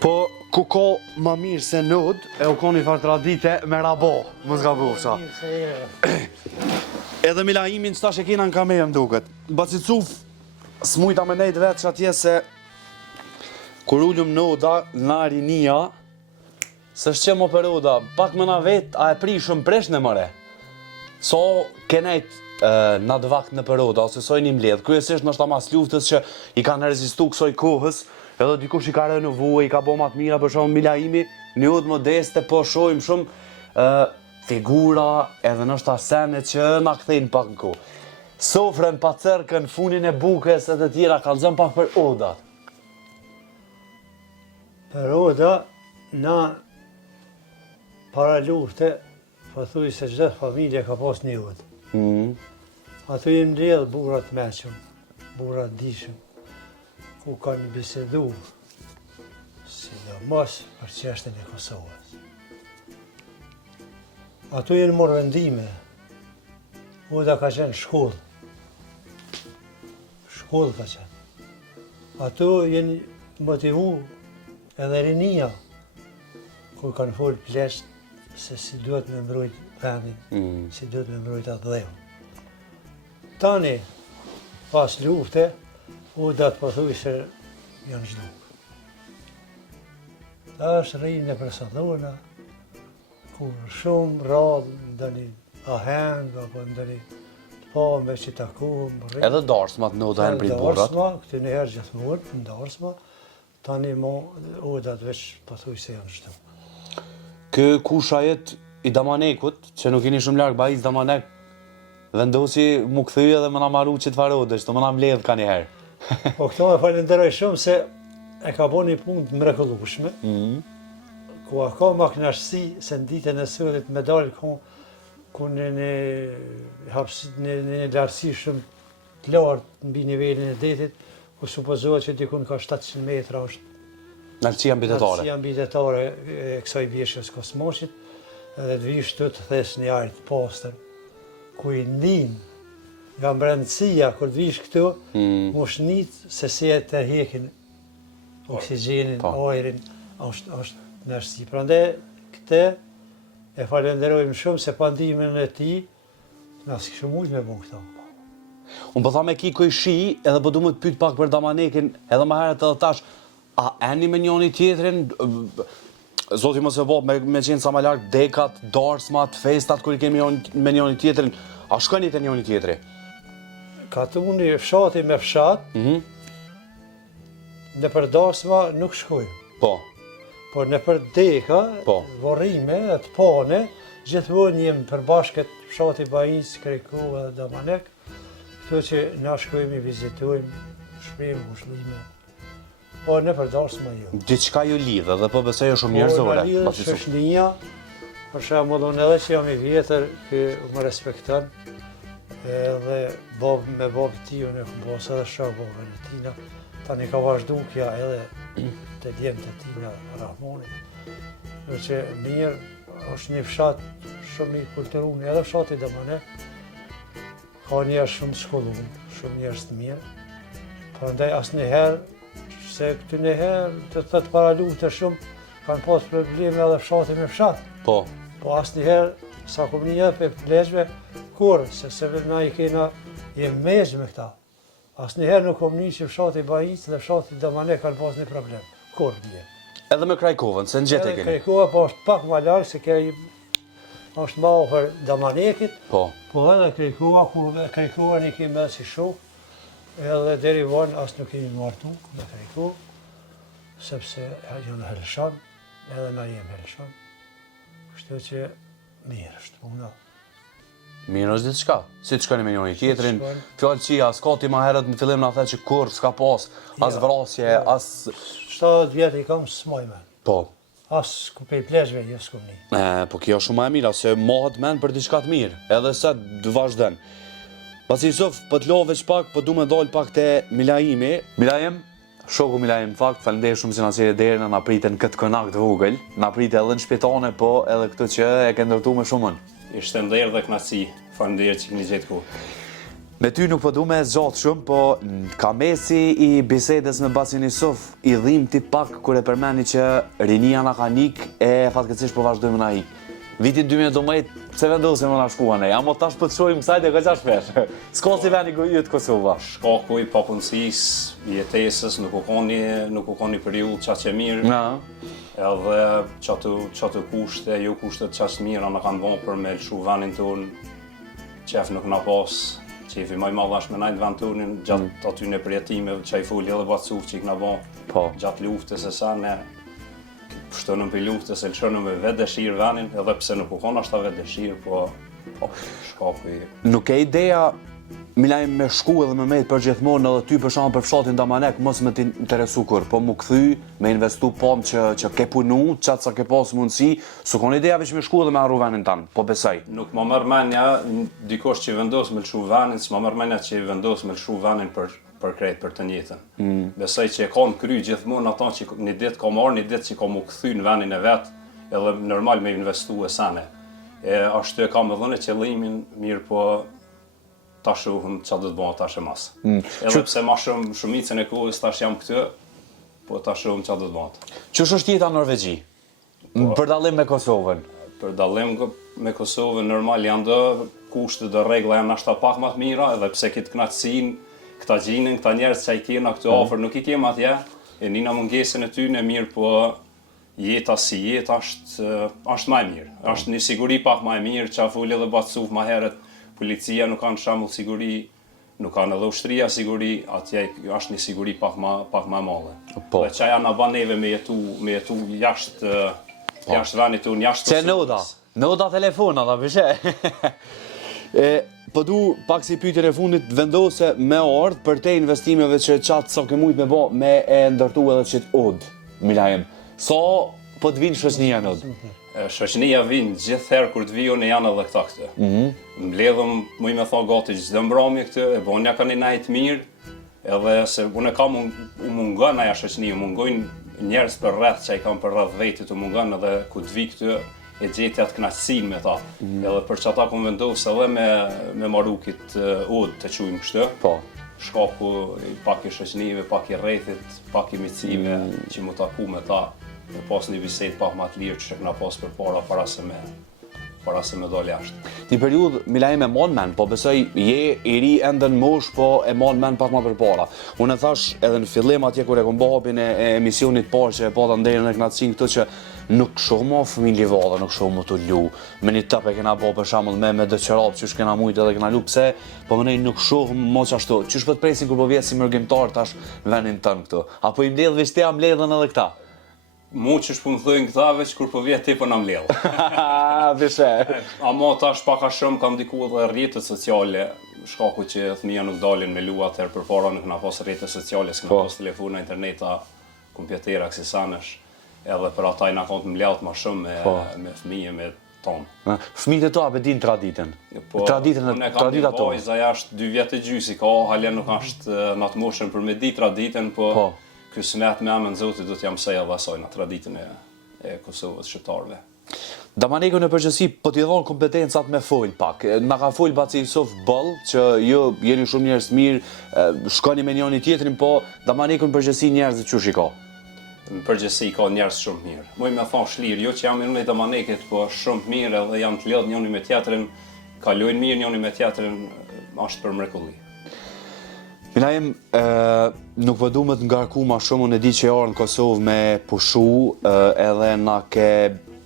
Po, ku ka ma mirë se nod, e u ka një farë tradite me rabo, më s'ka bufsa. Edhe Milaimin s'tash e kina në kamerë më duket. Basi cuf, s'mujta me nejtë vetë që atje se kur ullum noda, nga rinia, s'është që më peroda, pak më na vetë, a e prishëm presh në mëre. So, kenejt na dëvakt në peroda, ose soj një mbledh. Kryesisht nështë ta mas luftës që i kanë rezistu kësoj kohës, edhe dikush i ka renovuar, i ka bo matë mira, për shumë Milaimi, një udhë modeste, po shojmë shumë figura, edhe nështë ta sene që na kthejnë pak në ku. Sofrën, pa cërkën, funin e bukës e të tjera, kanë zënë pak për odat. Për oda, na para lufte, po thuj se çdo familje ka pas një udhë. Ato i mbledh burrat meqëm, burrat dishëm, ku kanë bisedu, sidomos për çështjen e Kosovës. Ato jenë morë vendime, oda ka qenë shkollë. Shkollë ka qenë. Ato jenë motivu edhe rinia, kur kanë folë plesht se si duhet me mbrojt vendin, si duhet me mbrojt atë dhevën. Tani, pas lufte, odat po thuj se janë zhduk. Ta është rrinë e përsadona, kur shumë radhë ndani aheng, apo ndani të pa me që takumë. Edhe darsmat në odahen prit burrat? Darsma, këtë njëherë gjithmonë, në darsma, tani mo odat veç po thuj se janë zhduk. Kë kusha jet i Damanekut, që nuk jeni shumë largë Baiz Damanek, vendosi mu këthyje dhe më na maru që të farodesh, të më na mbledh ka njëherë. Po këto e falenderoj shumë se e ka bo një punë të mrekullueshme, ku a ka ma knashësi se në ditën e sëllit me dalë ku në lartësi shumë të lartë mbi nivelin e detit, ku supozohet që dikun ka 700 metra është Lartësia mbitetare. lartësia mbitetare e kësaj bjeshës kosmosit, edhe të vish të thes një ajt pastër, ku i ndin nga mbrëndësia, kur të vish këtu, mu shnit se si e të hekin oksigenin, ajrin, është nërësi. Prandaj këte e falenderojmë shumë se pandimin e ti, na s'kishë mujt me bu këto. Unë po tha me ki koj shi, edhe po du më të pyt pak për Damanekin, edhe më herët edhe tash, a eni me njoni tjetrin, zoti mos e bo, me qenë sa më larkë dekat, darsmat, festat, kur i kemi me njoni tjetrin, a shkoni të njoni tjetri? Ka të unë fshati me fshat, në për darsma nuk shkojmë. Po. Por në për deka, Po. vorrime, të pane, gjithmonë jemi përbashkët fshati Baiz, Kreku dhe Damanek, këto që na shkojmë i vizitojmë, shprejmë mushlime. Po në për darsma jo. Diçka ju lidhe dhe po besoj shumë njerëzore. Po në lidhë shoshnia, për shembull unë edhe që jam i vjetër, kë më respekton, edhe me babë ti, unë e këmë posë edhe shra babën e tina, tani ka vazhdukja edhe të djemë të tina Rahmoni. Dhe që mirë, është një fshat shumë i kulturun, edhe fshati Damanek, ka njerë shumë të shkollun, shumë njerës të mirë. Prandaj asë njëherë, se këtë njëherë të thëtë para lufte shumë, kanë pas probleme edhe fshati me fshat. Po. Po asë njëherë, sa kom një për pleqve, kur, se na i kena, jem mezë me këta. Asë njëherë nuk kom një që fshati Baiz dhe fshati Damanek kanë pas një problem. Kur bje. Edhe me Krajkovën, se në gjithë e keni. Krajkova po është pak ma largë, se është ma ofër Damanekit. Po. Po edhe Krajkova, ku Krajkova një kemi edhe si shok, edhe deri vonë asë nuk kemi martu me Krajkovë, sepse janë Helshan, edhe na jem Helshan. Kështu që mirë është puna. Mirë është diçka. Si të shkoni me njëri tjetrin, fjallë që as ka ti ma herët në fillim na the që kur s'ka pas, as vrasje, as... 70 vjetë i kam s'maj men. Po. As ku pej pleshve, jo s'kom një. Po kjo është shumë ma e mira, se mohet men për diçka të mirë, edhe se të vazhden. Pasi Yusuf, po të love që pak, po du me dollë pak të Milaimi. Milaim, shoku Milaim, fakt, falenderoj shumë si na sjellë deri na pritën këtë konak të vogël, na pritë edhe në shpitane, po edhe këtë që e ke ndërtu me shumën. Ishte ndërë dhe knatësi, falenderoj që keni gjetë ku. Me ty nuk po du me zgjatë shumë, po ka mesi i bisedës me Basin Yusuf, i dhim ti pak kur e përmeni që rinia na ka nik e fatkeqësisht po vazhdojmë na ik. Vitin 2012, pse vendosëm na shkuan ne? Amo tash po të shohim kësaj dhe ka shpesh. S'ka si veni yt Kosova. Shkaku i papunësisë, i jetesës, nuk u koni periudhë çaq e mirë. Na. Edhe çatu kushte, jo kushtet çaq mira na kanë bën për me lshu vendin ton. Qef nuk na pas, qefi më i madh është me najt vend tonin gjatë aty në përjetimeve që ai foli edhe Bacuf që i kna bën. Po. Gjatë luftës e sa ne shtonëm për luftës, e lëshonëm me vetë dëshirë vendin, edhe pse nuk u kon ashta vetë dëshirë, po shkaku i... Nuk e ideja Milaj me shku edhe me mejt për gjithmonë edhe ty për shkak për fshatin Damanek mos më t'interesu kur, po mu kthy, me investu pom që ke punu, qatë sa ke pas mundësi, su kon ideja veç me shku edhe me arru venin tanë, po besaj. Nuk më merr mendja dikosh që vendos me lshu venin, s'ma merr mendja që vendos me lshu venin për krejt për të njëjtën. Besoj që e kanë kry gjithmonë ata që një ditë ka marrë, një ditë që ka mu kthy në venin e vet, edhe normal me investu e sane. Ashtu e kam edhe në qëllimin, mirë po ta shohim çfarë do të bëhet tash mas. Edhe pse më shumë shumicën e kohës tash jam këtu, po ta shohim çfarë do të bëhet. Ç'është është jeta në Norvegji? Për dallim me Kosovën. Për dallim me Kosovën normal janë do kushte do rregulla janë ashta pak më të mira, edhe pse këtë kënaqësinë, këta gjinën, këta njerëz që i kena këtu afër nuk i kem atje, e nina mungesën e tyre mirë, po jeta si jetë është më e mirë. Është një siguri pak më e mirë, çfarë foli edhe Bacuf më herët. Policia nuk kanë shembull siguri, nuk kanë edhe ushtria siguri, atje është një siguri pak më e madhe. Po. Dhe çaja na bën neve me jetu jashtë vendit tonë, jashtë. Noda telefona ta bishe. Po du pak si pyetjen e fundit vendose me ardh për te investimeve që çat sa ke mujt me bë me e ndërtu edhe çit od, Milajem. Sa po të vinë shoqënia në od? Shoqënia vin gjithherë kur të vijnë janë edhe këta këtu. Mbledhëm, më me tha gati çdo mbrëmje këtu, e bonja kanë najt mirë, edhe se unë kam u mungon ajo shoqënia, mungojnë njerëz për rreth që ai kanë për rreth vetit, u mungon edhe ku të vi këtu e gjeti atë kënaqësinë me ta. Edhe për çata kom vendos edhe me Marukit od të quajmë kështu. Po. Shkaku pak i shoqënive, pak i rrethit, pak i miqësive që mu taku me ta. Me pas një bisedë pak më të lirë që kena pas përpara para se me dal jashtë. Një periudhë Milajem e mon men, po besoj je i ri ende në mosh, po e mon men pak më përpara. Unë e thash edhe në fillim atje kur e kom bë hapjen e emisionit parë që e pata nderin e kënaqësinë këtu që nuk shoh më familje valla, nuk shoh më të lu. Me një top e kena bë për shembull me dëçerap që kena mujt edhe kena lu pse, po më nuk shoh më ashtu. Çish po të presin kur po vjen si mërgjimtar tash vendin tën këtu. Apo i mbledh veç te mbledhën edhe këta. Mu që shpu më thujnë këta veç kur po vjetë ti po në mbledhë. Vishe. Ama tash paka shumë kam diku edhe rrjetet sociale, shkaku që fëmija nuk dalin me lu atër për para nuk na pas rrjetet sociale, s'këna pas telefona, interneta, kompjutera, kësi sanësh, edhe për ata i na kanë të mbledhët ma shumë me fëmije, me tonë. Fëmijët e to apë din traditën. Traditën unë e kam tradita tonë. vajza jashtë 2 vjetë e gjysi, ka halja nuk është në atë moshën për me di traditën, po kësmet me amën zotit do t'jam mësej edhe asaj në traditën e Kosovës shqiptarëve. Damaneku në përgjithësi po t'i dhon kompetencat me fol pak. Na ka fol Baci Yusuf boll që ju jeni shumë njerëz mirë, shkoni me njëri tjetrin, po Damaneku në përgjithësi njerëz që shiko. Në përgjithësi ka njerëz shumë mirë. Muj me thon shlir, jo që jam në Damaneket, po shumë mirë edhe janë të lidhur njëri me tjetrin, kalojnë mirë njëri me tjetrin, është për mrekulli. Milajem, nuk po du me të ngarku ma shumë, unë e di që e orë në Kosovë me pushu, edhe na ke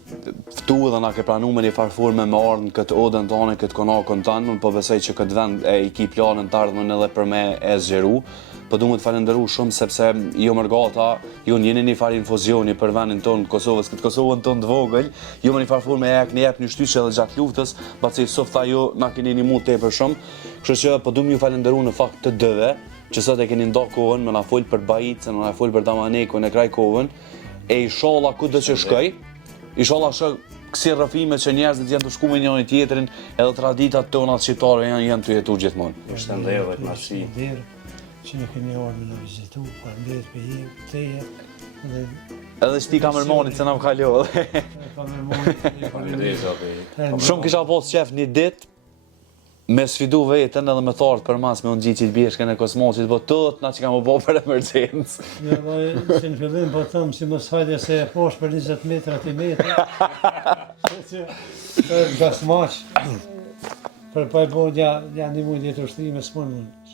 ftu dhe na ke pranu me një farforme me orë në këtë odën tonë, këtë konakën tonë, unë po besoj që këtë vend i ki planën të ardhën edhe për me e zgjeru, po du me të falenderu shumë sepse jo mërgata, ju njeni një farë infuzioni për vendin tonë Kosovës, këtë Kosovën tonë të vogël, ju me një farforme e jep një shtyqe edhe gjatë luftës, Baci Yusuf tha ju na keni një mund tepër shumë, kështu që po du me ju falenderu në fakt të dëve, që sot e keni nda kohën, me na fol për Bajicën, me na fol për Damanekun e kraj kohën, e inshallah kudo që shkoj, inshallah kësi rrëfime që njerëzit janë të shku me njëri tjetrin, edhe traditat tona të shqiptarëve janë të jetu gjithmonë. Përshëndetje dhe kënaqësi. Që në keni orë me në vizitu, përmbet për je, teje, dhe... Edhe shti kamermanit se na më kalo. Kamermanit, Faleminderit. Shumë kisha pas qef një ditë, me sfidu vetën edhe me thartë për mas me unë gjitë që bjeshkën e kosmosit, po tëtë na që ka më bo për emergjencë. Ja, që në fillim po thëmë që mos hajde se e posh për 20 metra ti metra. Që nga smaq. Për pa i bo një mund jetë ushtrime s'mon mund.